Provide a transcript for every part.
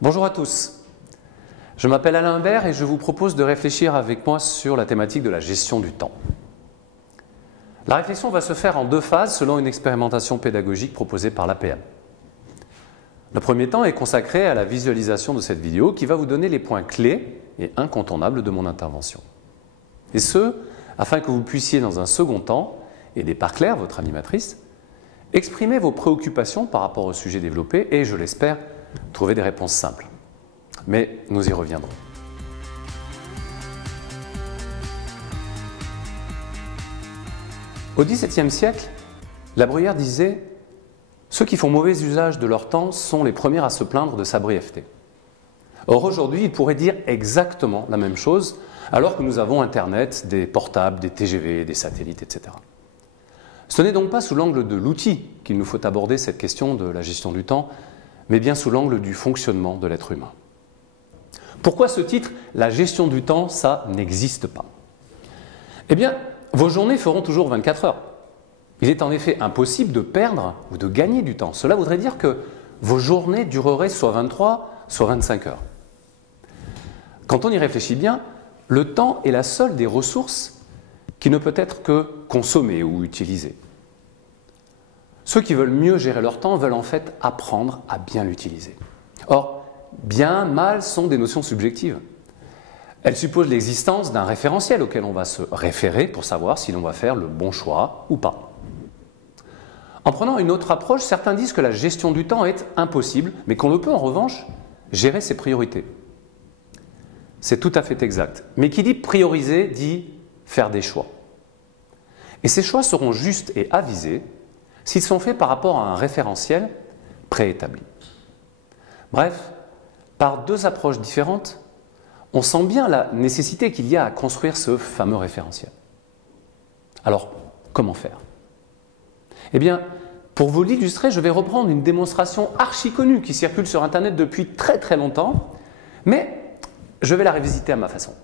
Bonjour à tous, je m'appelle Alain Imbert et je vous propose de réfléchir avec moi sur la thématique de la gestion du temps. La réflexion va se faire en deux phases selon une expérimentation pédagogique proposée par l'APM. Le premier temps est consacré à la visualisation de cette vidéo qui va vous donner les points clés et incontournables de mon intervention. Et ce, afin que vous puissiez dans un second temps aider par Claire, votre animatrice, exprimer vos préoccupations par rapport au sujet développé et, je l'espère, trouver des réponses simples. Mais nous y reviendrons. Au XVIIe siècle, La Bruyère disait « Ceux qui font mauvais usage de leur temps sont les premiers à se plaindre de sa brièveté ». Or aujourd'hui, il pourrait dire exactement la même chose alors que nous avons Internet, des portables, des TGV, des satellites, etc. Ce n'est donc pas sous l'angle de l'outil qu'il nous faut aborder cette question de la gestion du temps, mais bien sous l'angle du fonctionnement de l'être humain. Pourquoi ce titre « La gestion du temps, ça n'existe pas » Eh bien, vos journées feront toujours 24 heures. Il est en effet impossible de perdre ou de gagner du temps. Cela voudrait dire que vos journées dureraient soit 23, soit 25 heures. Quand on y réfléchit bien, le temps est la seule des ressources qui ne peut être que consommée ou utilisée. Ceux qui veulent mieux gérer leur temps veulent en fait apprendre à bien l'utiliser. Or, bien, mal sont des notions subjectives. Elles supposent l'existence d'un référentiel auquel on va se référer pour savoir si l'on va faire le bon choix ou pas. En prenant une autre approche, certains disent que la gestion du temps est impossible, mais qu'on ne peut en revanche gérer ses priorités. C'est tout à fait exact. Mais qui dit prioriser dit faire des choix. Et ces choix seront justes et avisés s'ils sont faits par rapport à un référentiel préétabli. Bref, par deux approches différentes, on sent bien la nécessité qu'il y a à construire ce fameux référentiel. Alors, comment faire? Eh bien, pour vous l'illustrer, je vais reprendre une démonstration archi connue qui circule sur Internet depuis très très longtemps, mais je vais la révisiter à ma façon.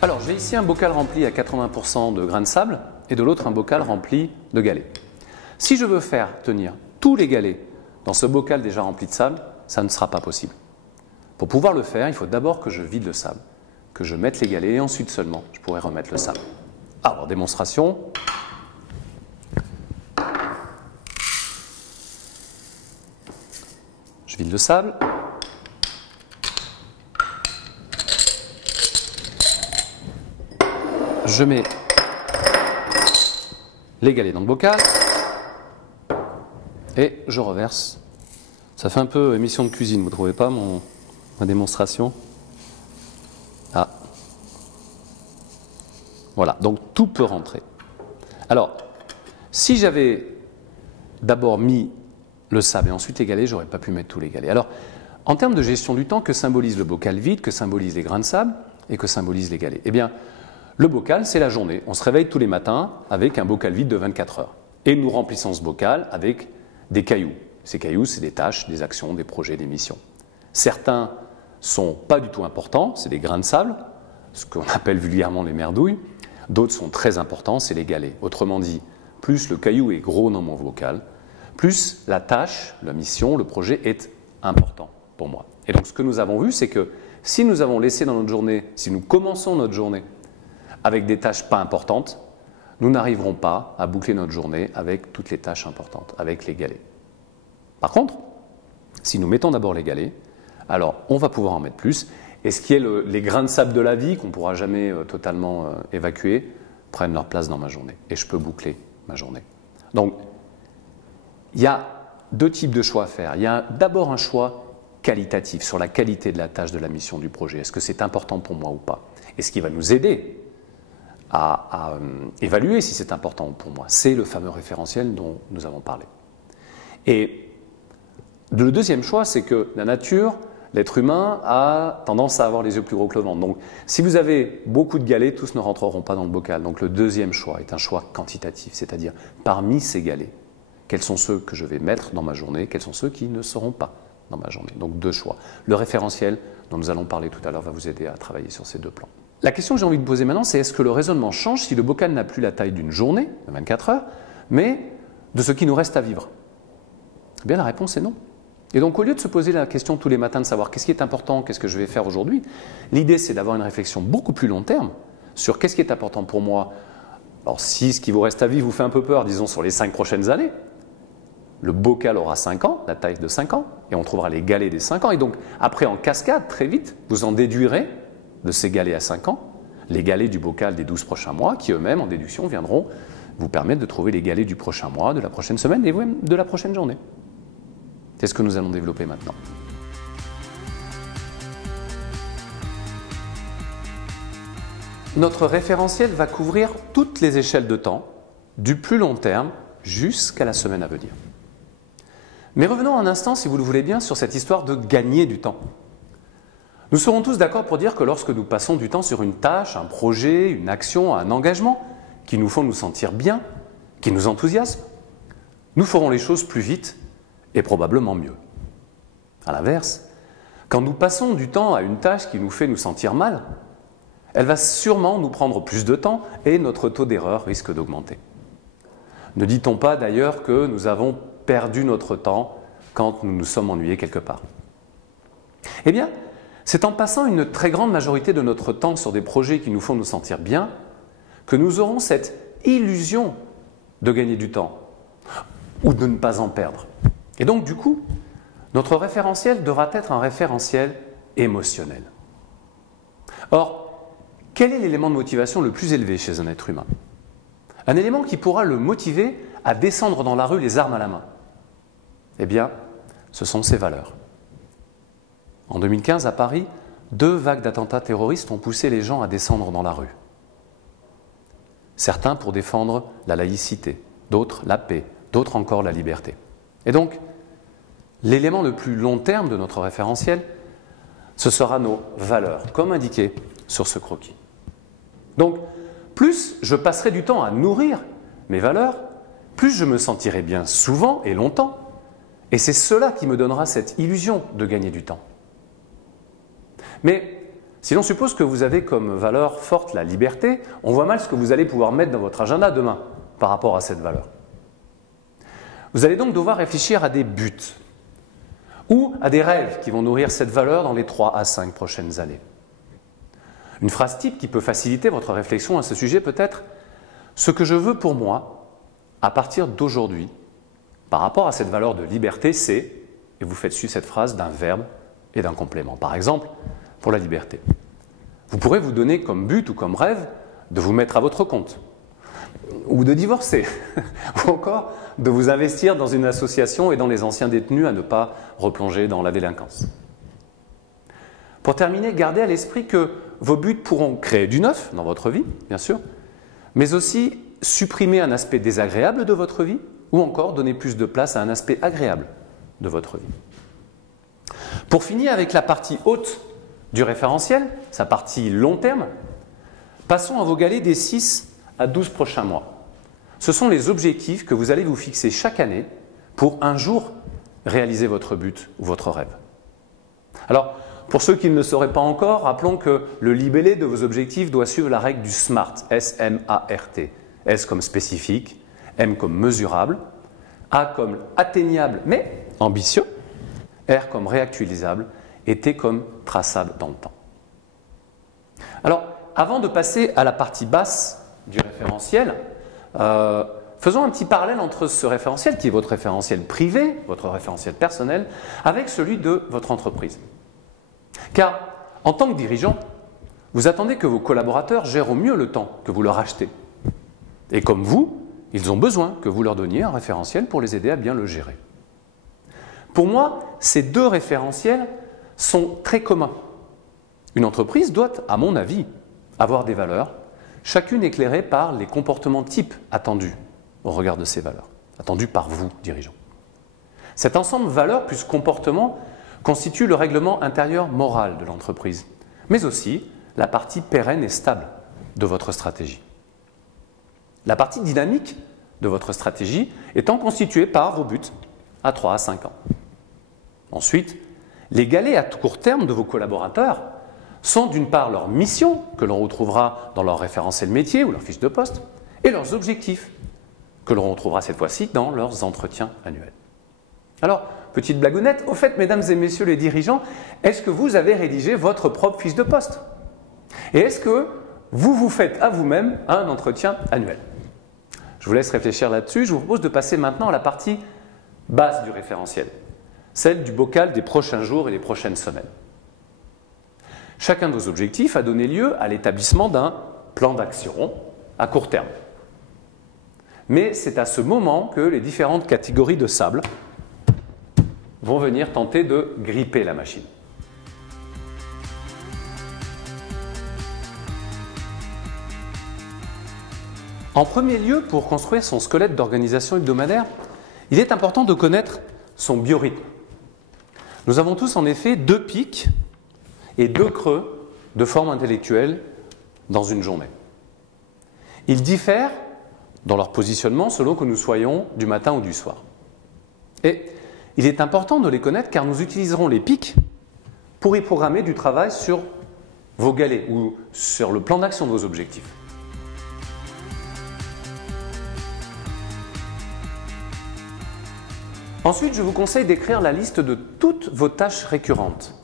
Alors, j'ai ici un bocal rempli à 80% de grains de sable et de l'autre un bocal rempli de galets. Si je veux faire tenir tous les galets dans ce bocal déjà rempli de sable, ça ne sera pas possible. Pour pouvoir le faire, il faut d'abord que je vide le sable, que je mette les galets et ensuite seulement je pourrai remettre le sable. Alors, démonstration. Je vide le sable. Je mets les galets dans le bocal et je reverse. Ça fait un peu émission de cuisine, vous ne trouvez pas ma démonstration? Ah. Voilà, donc tout peut rentrer. Alors, si j'avais d'abord mis le sable et ensuite les galets, je n'aurais pas pu mettre tous les galets. Alors, en termes de gestion du temps, que symbolise le bocal vide, que symbolisent les grains de sable et que symbolisent les galets? Eh bien, le bocal, c'est la journée. On se réveille tous les matins avec un bocal vide de 24 heures. Et nous remplissons ce bocal avec des cailloux. Ces cailloux, c'est des tâches, des actions, des projets, des missions. Certains ne sont pas du tout importants, c'est des grains de sable, ce qu'on appelle vulgairement les merdouilles. D'autres sont très importants, c'est les galets. Autrement dit, plus le caillou est gros dans mon bocal, plus la tâche, la mission, le projet est important pour moi. Et donc ce que nous avons vu, c'est que si nous avons laissé dans notre journée, si nous commençons notre journée avec des tâches pas importantes, nous n'arriverons pas à boucler notre journée avec toutes les tâches importantes, avec les galets. Par contre, si nous mettons d'abord les galets, alors on va pouvoir en mettre plus, et ce qui est les grains de sable de la vie, qu'on ne pourra jamais totalement évacuer, prennent leur place dans ma journée, et je peux boucler ma journée. Donc, il y a deux types de choix à faire. Il y a d'abord un choix qualitatif sur la qualité de la tâche, de la mission, du projet. Est-ce que c'est important pour moi ou pas? Et ce qui va nous aider à évaluer si c'est important pour moi, c'est le fameux référentiel dont nous avons parlé. Et le deuxième choix, c'est que la nature, l'être humain, a tendance à avoir les yeux plus gros que le ventre. Donc, si vous avez beaucoup de galets, tous ne rentreront pas dans le bocal. Donc, le deuxième choix est un choix quantitatif, c'est-à-dire parmi ces galets, quels sont ceux que je vais mettre dans ma journée, quels sont ceux qui ne seront pas dans ma journée. Donc, deux choix. Le référentiel dont nous allons parler tout à l'heure va vous aider à travailler sur ces deux plans. La question que j'ai envie de poser maintenant, c'est est-ce que le raisonnement change si le bocal n'a plus la taille d'une journée, de 24 heures, mais de ce qui nous reste à vivre? Eh bien, la réponse est non. Et donc, au lieu de se poser la question tous les matins de savoir qu'est-ce qui est important, qu'est-ce que je vais faire aujourd'hui, l'idée, c'est d'avoir une réflexion beaucoup plus long terme sur qu'est-ce qui est important pour moi. Alors, si ce qui vous reste à vivre vous fait un peu peur, disons sur les 5 prochaines années, le bocal aura 5 ans, la taille de 5 ans, et on trouvera les galets des 5 ans. Et donc, après, en cascade, très vite, vous en déduirez de ces galets à 5 ans, les galets du bocal des 12 prochains mois, qui eux-mêmes, en déduction, viendront vous permettre de trouver les galets du prochain mois, de la prochaine semaine et même de la prochaine journée. C'est ce que nous allons développer maintenant. Notre référentiel va couvrir toutes les échelles de temps, du plus long terme jusqu'à la semaine à venir. Mais revenons un instant, si vous le voulez bien, sur cette histoire de gagner du temps. Nous serons tous d'accord pour dire que lorsque nous passons du temps sur une tâche, un projet, une action, un engagement qui nous font nous sentir bien, qui nous enthousiasme, nous ferons les choses plus vite et probablement mieux. A l'inverse, quand nous passons du temps à une tâche qui nous fait nous sentir mal, elle va sûrement nous prendre plus de temps et notre taux d'erreur risque d'augmenter. Ne dit-on pas d'ailleurs que nous avons perdu notre temps quand nous nous sommes ennuyés quelque part? Eh bien, c'est en passant une très grande majorité de notre temps sur des projets qui nous font nous sentir bien que nous aurons cette illusion de gagner du temps ou de ne pas en perdre. Et donc, du coup, notre référentiel devra être un référentiel émotionnel. Or, quel est l'élément de motivation le plus élevé chez un être humain? Un élément qui pourra le motiver à descendre dans la rue les armes à la main. Eh bien, ce sont ses valeurs. En 2015, à Paris, 2 vagues d'attentats terroristes ont poussé les gens à descendre dans la rue. Certains pour défendre la laïcité, d'autres la paix, d'autres encore la liberté. Et donc, l'élément le plus long terme de notre référentiel, ce sera nos valeurs, comme indiqué sur ce croquis. Donc, plus je passerai du temps à nourrir mes valeurs, plus je me sentirai bien souvent et longtemps. Et c'est cela qui me donnera cette illusion de gagner du temps. Mais si l'on suppose que vous avez comme valeur forte la liberté, on voit mal ce que vous allez pouvoir mettre dans votre agenda demain par rapport à cette valeur. Vous allez donc devoir réfléchir à des buts ou à des rêves qui vont nourrir cette valeur dans les 3 à 5 prochaines années. Une phrase type qui peut faciliter votre réflexion à ce sujet peut être « Ce que je veux pour moi, à partir d'aujourd'hui, par rapport à cette valeur de liberté, c'est… » et vous faites suivre cette phrase d'un verbe et d'un complément. Par exemple, pour la liberté. Vous pourrez vous donner comme but ou comme rêve de vous mettre à votre compte, ou de divorcer, ou encore de vous investir dans une association et dans les anciens détenus à ne pas replonger dans la délinquance. Pour terminer, gardez à l'esprit que vos buts pourront créer du neuf dans votre vie, bien sûr, mais aussi supprimer un aspect désagréable de votre vie, ou encore donner plus de place à un aspect agréable de votre vie. Pour finir avec la partie haute du référentiel, sa partie long terme, passons à vos galets des 6 à 12 prochains mois. Ce sont les objectifs que vous allez vous fixer chaque année pour un jour réaliser votre but ou votre rêve. Alors, pour ceux qui ne le sauraient pas encore, rappelons que le libellé de vos objectifs doit suivre la règle du SMART, S-M-A-R-T. S comme spécifique, M comme mesurable, A comme atteignable mais ambitieux, R comme réactualisable et T comme traçable dans le temps. Alors, avant de passer à la partie basse du référentiel, faisons un petit parallèle entre ce référentiel, qui est votre référentiel privé, votre référentiel personnel, avec celui de votre entreprise. Car, en tant que dirigeant, vous attendez que vos collaborateurs gèrent au mieux le temps que vous leur achetez. Et comme vous, ils ont besoin que vous leur donniez un référentiel pour les aider à bien le gérer. Pour moi, ces 2 référentiels sont très communs. Une entreprise doit, à mon avis, avoir des valeurs, chacune éclairée par les comportements types attendus au regard de ces valeurs, attendus par vous, dirigeants. Cet ensemble valeurs plus comportements constitue le règlement intérieur moral de l'entreprise, mais aussi la partie pérenne et stable de votre stratégie. La partie dynamique de votre stratégie étant constituée par vos buts à 3 à 5 ans. Ensuite, les galets à court terme de vos collaborateurs sont d'une part leur mission, que l'on retrouvera dans leur référentiel métier ou leur fiche de poste, et leurs objectifs, que l'on retrouvera cette fois-ci dans leurs entretiens annuels. Alors, petite blagounette, au fait, mesdames et messieurs les dirigeants, est-ce que vous avez rédigé votre propre fiche de poste? Et est-ce que vous vous faites à vous-même un entretien annuel? Je vous laisse réfléchir là-dessus. Je vous propose de passer maintenant à la partie basse du référentiel, celle du bocal des prochains jours et des prochaines semaines. Chacun de vos objectifs a donné lieu à l'établissement d'un plan d'action à court terme. Mais c'est à ce moment que les différentes catégories de sable vont venir tenter de gripper la machine. En premier lieu, pour construire son squelette d'organisation hebdomadaire, il est important de connaître son biorhythme. Nous avons tous en effet 2 pics et 2 creux de forme intellectuelle dans une journée. Ils diffèrent dans leur positionnement selon que nous soyons du matin ou du soir. Et il est important de les connaître car nous utiliserons les pics pour y programmer du travail sur vos galets ou sur le plan d'action de vos objectifs. Ensuite, je vous conseille d'écrire la liste de toutes vos tâches récurrentes,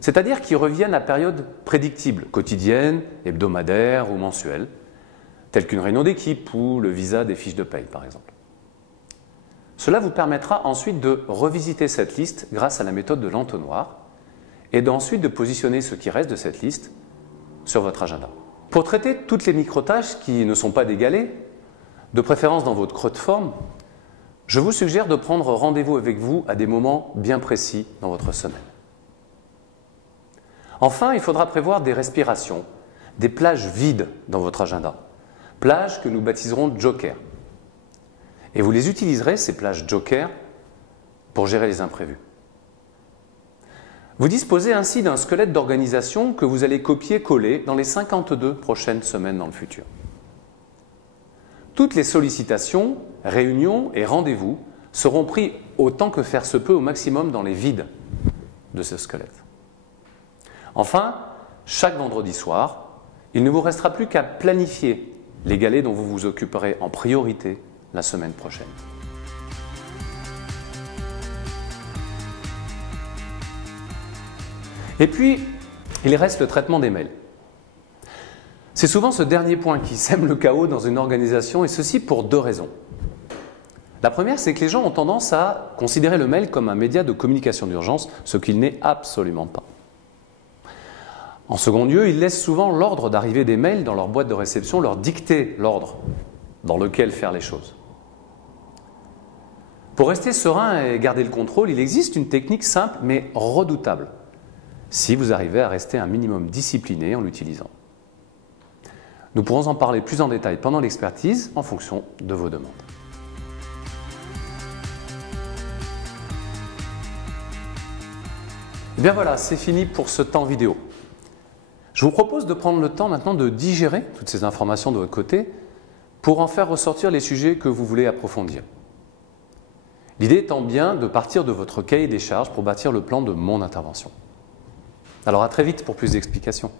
c'est-à-dire qui reviennent à période prédictible, quotidienne, hebdomadaire ou mensuelle, telles qu'une réunion d'équipe ou le visa des fiches de paye par exemple. Cela vous permettra ensuite de revisiter cette liste grâce à la méthode de l'entonnoir et ensuite de positionner ce qui reste de cette liste sur votre agenda. Pour traiter toutes les micro-tâches qui ne sont pas des galets, de préférence dans votre creux de forme, je vous suggère de prendre rendez-vous avec vous à des moments bien précis dans votre semaine. Enfin, il faudra prévoir des respirations, des plages vides dans votre agenda, plages que nous baptiserons Joker. Et vous les utiliserez, ces plages Joker, pour gérer les imprévus. Vous disposez ainsi d'un squelette d'organisation que vous allez copier-coller dans les 52 prochaines semaines dans le futur. Toutes les sollicitations, réunions et rendez-vous seront pris autant que faire se peut au maximum dans les vides de ce squelette. Enfin, chaque vendredi soir, il ne vous restera plus qu'à planifier les galets dont vous vous occuperez en priorité la semaine prochaine. Et puis, il reste le traitement des mails. C'est souvent ce dernier point qui sème le chaos dans une organisation, et ceci pour 2 raisons. La première, c'est que les gens ont tendance à considérer le mail comme un média de communication d'urgence, ce qu'il n'est absolument pas. En second lieu, ils laissent souvent l'ordre d'arrivée des mails dans leur boîte de réception leur dicter l'ordre dans lequel faire les choses. Pour rester serein et garder le contrôle, il existe une technique simple mais redoutable, si vous arrivez à rester un minimum discipliné en l'utilisant. Nous pourrons en parler plus en détail pendant l'expertise en fonction de vos demandes. Et bien voilà, c'est fini pour ce temps vidéo. Je vous propose de prendre le temps maintenant de digérer toutes ces informations de votre côté pour en faire ressortir les sujets que vous voulez approfondir. L'idée étant bien de partir de votre cahier des charges pour bâtir le plan de mon intervention. Alors à très vite pour plus d'explications.